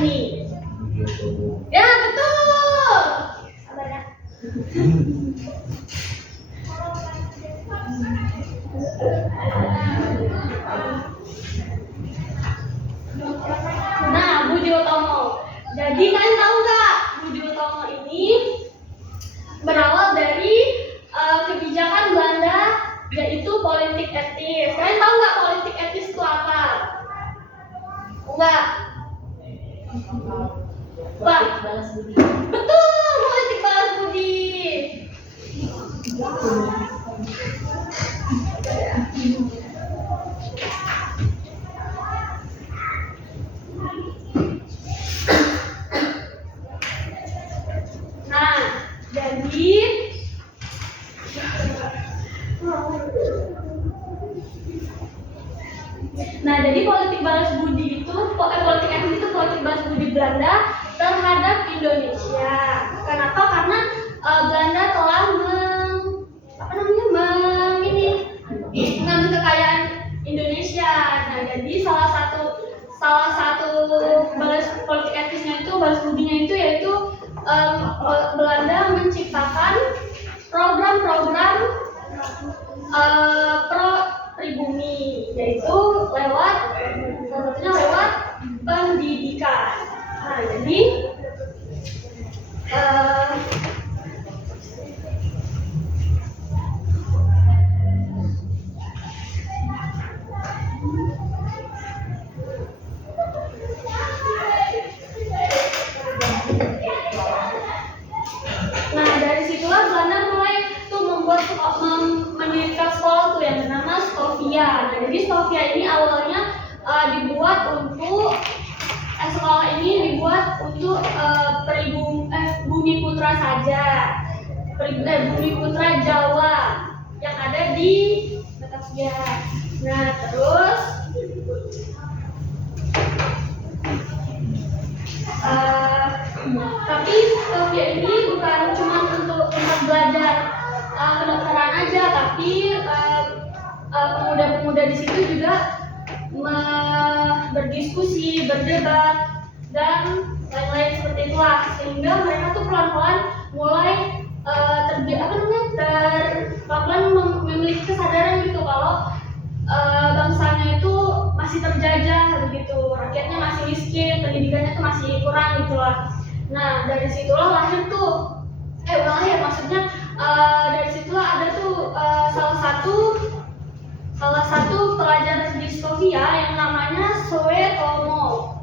ini? Ya, betul. Sabar ya. Nah, Budi Utomo. Jadi kalian tahu nggak, Budi Utomo ini berawal dari kebijakan Belanda, yaitu politik etis. Kalian tahu nggak politik etis itu apa? Enggak. Politik balas budi. Betul, politik balas budi. Nah, jadi politik balas budi itu, politik etis itu politik balas budi Belanda terhadap Indonesia. Kenapa? Karena Belanda telah mengambil kekayaan Indonesia. Nah, jadi salah satu balas politik etisnya itu, balas budinya itu yaitu Belanda menciptakan program-program pro pribumi, yaitu salah satunya lewat pendidikan. Nah, jadi dari situlah Belanda mulai tuh mendirikan sekolah tuh yang bernama Stovia. Nah, jadi Stovia ini awalnya sekolah ini dibuat untuk Bumi Putra saja, Bumi Putra Jawa yang ada di Batavia. Nah, terus tapi Stovia ini bukan cuma untuk tempat belajar kedokteran aja, tapi pemuda-pemuda di situ juga berdiskusi, berdebat, dan lain-lain seperti itulah, sehingga mereka tuh pelan-pelan mulai pelan-pelan memiliki kesadaran gitu kalau bangsanya itu masih terjajah begitu, rakyatnya masih miskin, pendidikannya tuh masih kurang gitulah. Nah, dari situlah lahir tuh dari situlah ada tuh salah satu pelajar di Stovia yang namanya Soetomo.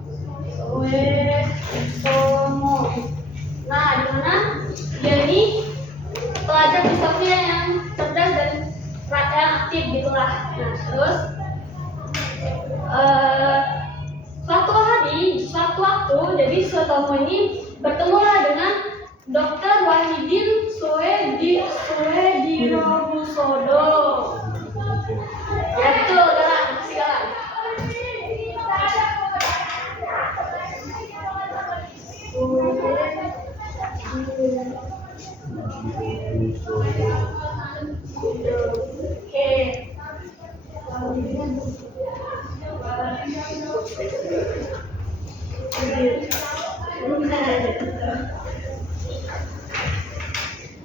Nah, di mana dia ini pelajar di Stovia yang cerdas dan yang aktif gitulah. Nah, terus suatu waktu, jadi Soetomo ini bertemulah dengan Dr. Wahidin Soedirohusodo. Ya betul, Galang, masih Galang. Oke.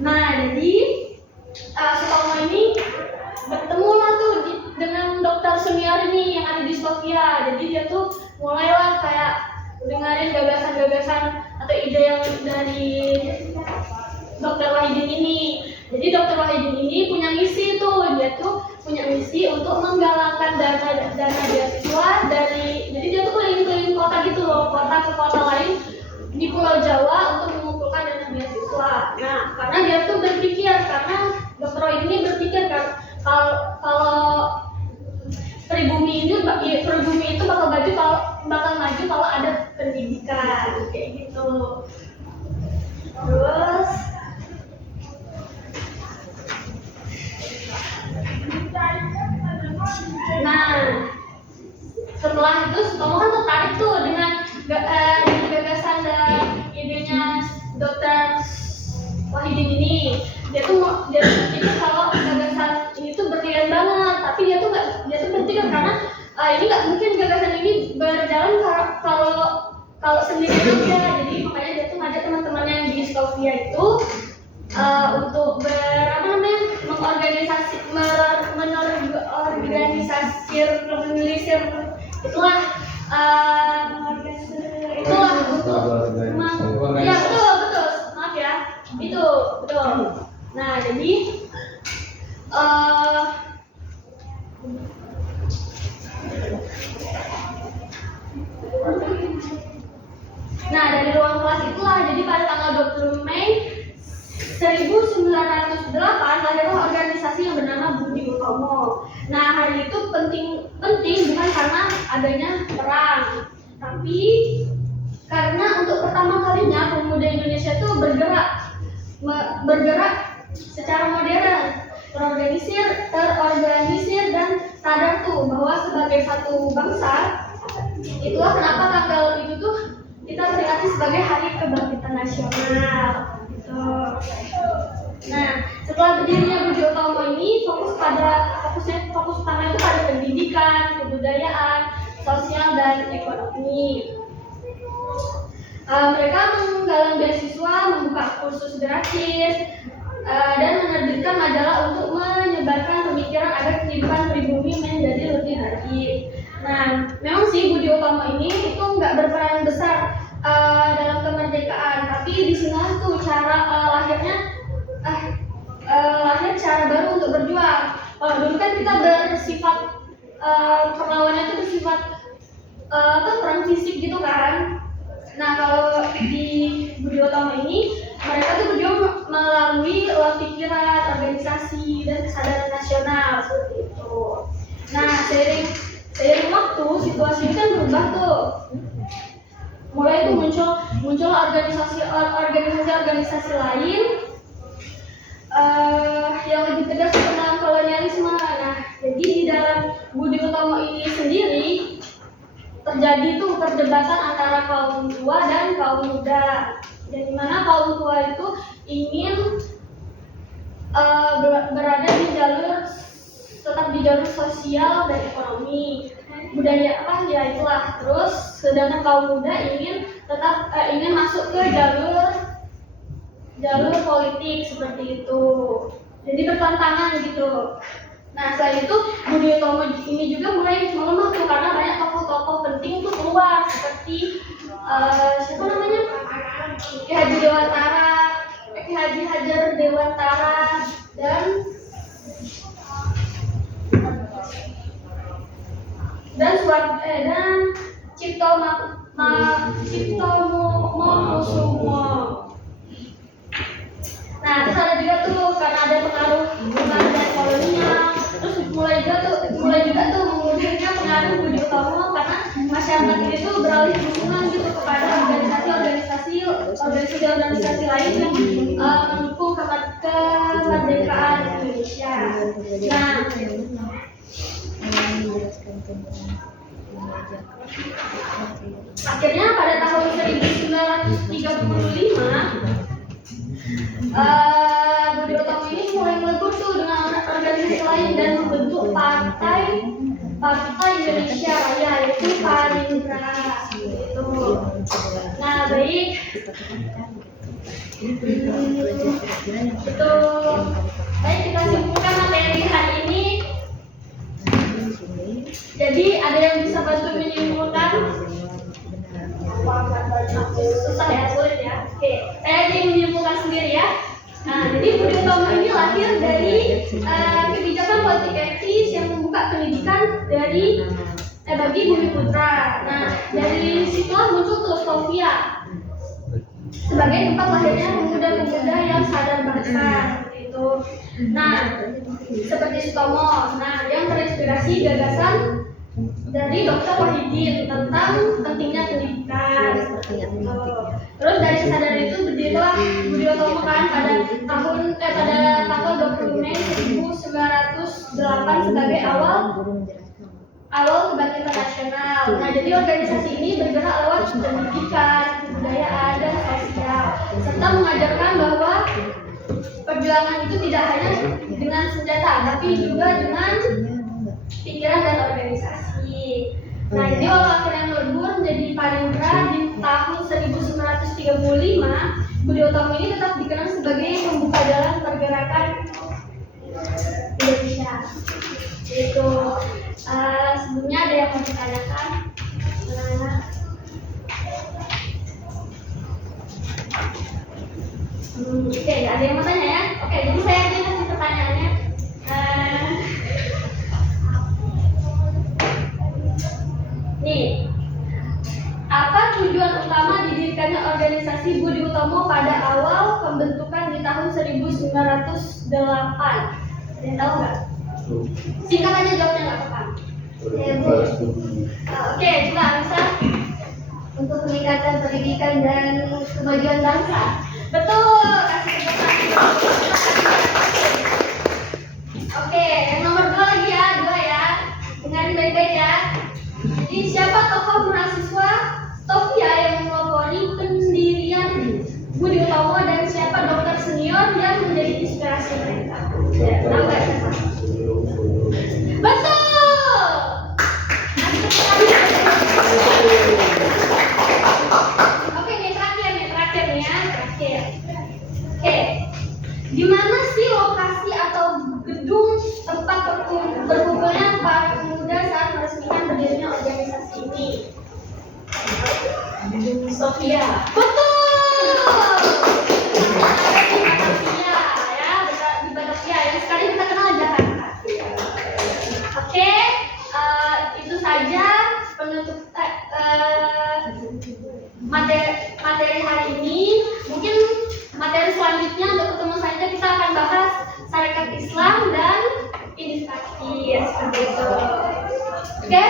Nah, jadi Soetomo ini bertemu lah tuh dengan dokter senior ini yang ada di Stovia. Jadi dia tuh mulailah kayak dengerin gagasan-gagasan atau ide yang dari Dr. Wahidin ini. Jadi Dr. Wahidin ini punya misi tuh, dia tuh punya misi untuk menggalakkan dana beasiswa jadi dia tuh keliling-keliling kota gitu loh, kota ke kota lain di Pulau Jawa untuk mengumpulkan dana beasiswa. Nah, karena dia tuh karena Dr. Wahidin ini berpikir kan kalau pribumi itu bakal maju kalau ada pendidikan kayak gitu. Terus setelah itu Soetomo kan tertarik tuh dengan gagasan dan idenya Dr. Wahidin ini. Dia tuh berpikir kalau gagasan ini tuh brilian banget, tapi dia tuh berpikir karena ini nggak mungkin gagasan ini berjalan kalau sendirian aja, jadi makanya dia tuh ngajak teman-temannya yang di Stovia itu untuk menelisir itulah itulah ya betul betul maaf ya itu betul. Nah jadi nah dari ruang kelas itulah jadi pada tanggal 20 Mei 1908 lahirlah organisasi yang bernama Budi Utomo. Nah hari itu penting bukan karena adanya perang, tapi karena untuk pertama kalinya pemuda Indonesia itu bergerak secara modern, terorganisir dan sadar tuh bahwa sebagai satu bangsa, itulah kenapa tanggal itu tuh kita peringati sebagai Hari Kebangkitan Nasional. Gitu. Nah, setelah berdirinya Budi Utomo ini fokus utamanya itu pada pendidikan, kebudayaan, sosial dan ekonomi. Mereka menggalang beasiswa, membuka kursus gratis, dan menerbitkan majalah untuk menyebarkan pemikiran agar kehidupan pribumi menjadi lebih baik. Nah, memang sih Budi Utomo ini itu nggak berperan besar dalam kemerdekaan, tapi di sini tuh lahir cara baru untuk berjuang. Kalau dulu kan kita bersifat perlawannya itu bersifat perang fisik gitu kan. Nah kalau di Budi Utomo ini mereka tuh berjuang melalui pikiran, organisasi dan kesadaran nasional seperti itu. Nah seiring waktu situasi ini kan berubah tuh. Mulai itu muncul organisasi lain yang lebih tegas tentang kolonialisme. Nah, jadi di dalam Budi Utomo ini sendiri terjadi tuh perdebatan antara kaum tua dan kaum muda. Jadi mana kaum tua itu ingin berada tetap di jalur sosial dan ekonomi, budaya ya itulah. Terus sedangkan kaum muda ingin masuk ke jalur politik seperti itu. Jadi bertentangan gitu. Nah selain itu Budi Utomo ini juga mulai melemah tuh karena banyak tokoh-tokoh penting tuh keluar seperti siapa namanya Ki Haji Hajar Dewantara dan Cipto Mokusumo. Nah terus ada juga tuh karena ada pengaruh dari kolonial, terus mulai juga tuh mengundangnya pengaruh Budi Utomo karena masyarakat ini tuh beralih dukungan gitu kepada organisasi lain yang mendukung kemerdekaan Indonesia. Nah akhirnya pada tahun 1935 Budi Utomo ini mulai melebur tuh dengan organisasi lain dan membentuk Partai Indonesia Raya, yaitu Parindra gitu. Nah baik baik kita simpulkan materi hari ini. Jadi ada yang bisa bantu menyimpulkan? Susah ya, sulit ya. Oke, saya aja yang menyimpulkan sendiri ya. Nah, jadi Budi Utomo ini lahir dari kebijakan politik etis yang membuka pendidikan bagi bumi putra. Nah, dari situlah muncul tuh Stovia sebagai tempat lahirnya pemuda-pemuda yang sadar bangsa itu. Nah, seperti Sutomo, yang terinspirasi gagasan dari Dr. Wahidin tentang pentingnya pendidikan. Terus dari kesadaran itu berdirilah Budi Utomo kan pada tanggal 20 Mei 1908 sebagai awal kebangkitan nasional. Nah, jadi organisasi ini bergerak lewat pendidikan, kebudayaan dan sosial, serta mengajarkan bahwa perjuangan itu tidak hanya dengan senjata, tapi juga dengan pikiran dan organisasi. Nah, jadi walau akhirnya melebur menjadi Parindra di tahun Budi Utomo ini tetap dikenal sebagai pembuka jalan pergerakan Indonesia. Itu sebelumnya ada yang mau ditanyakan? Anak-anak? Oke, ada yang mau tanya ya? Oke, jadi saya akan kasih pertanyaannya. Nih, apa tujuan utama didirikannya organisasi Budi Utomo pada awal pembentukan di tahun 1908? Ada yang tahu nggak? Singkat aja jawabnya, nggak apa-apa. Oke, coba Anissa. Untuk meningkatkan pendidikan dan kemajuan bangsa. Betul, kasih tepuk tangan. Oke, yang nomor 2 lagi ya, 2 ya. Dengarin baik-baik ya. Jadi siapa tokoh mahasiswa Stovia yang melopori pendirian Budi Utomo dan siapa dokter senior yang menjadi inspirasi mereka? Tahu nggak siapa? Betul. Oke, ini terakhir nih ya, terakhir. Oke, di mana sih lokasi atau gedung tempat berkumpulnya para pemuda saat meresmikan berdirinya organisasi ini? Gedung Sofia. Betul. Ada di Batavia ya, di Batavia yang sekarang kita kenal Jakarta. Oke, itu saja penutup materi hari ini. Mungkin materi selanjutnya untuk ketemu saja kita akan bahas Sarekat Islam dan Industri seperti itu. Oke?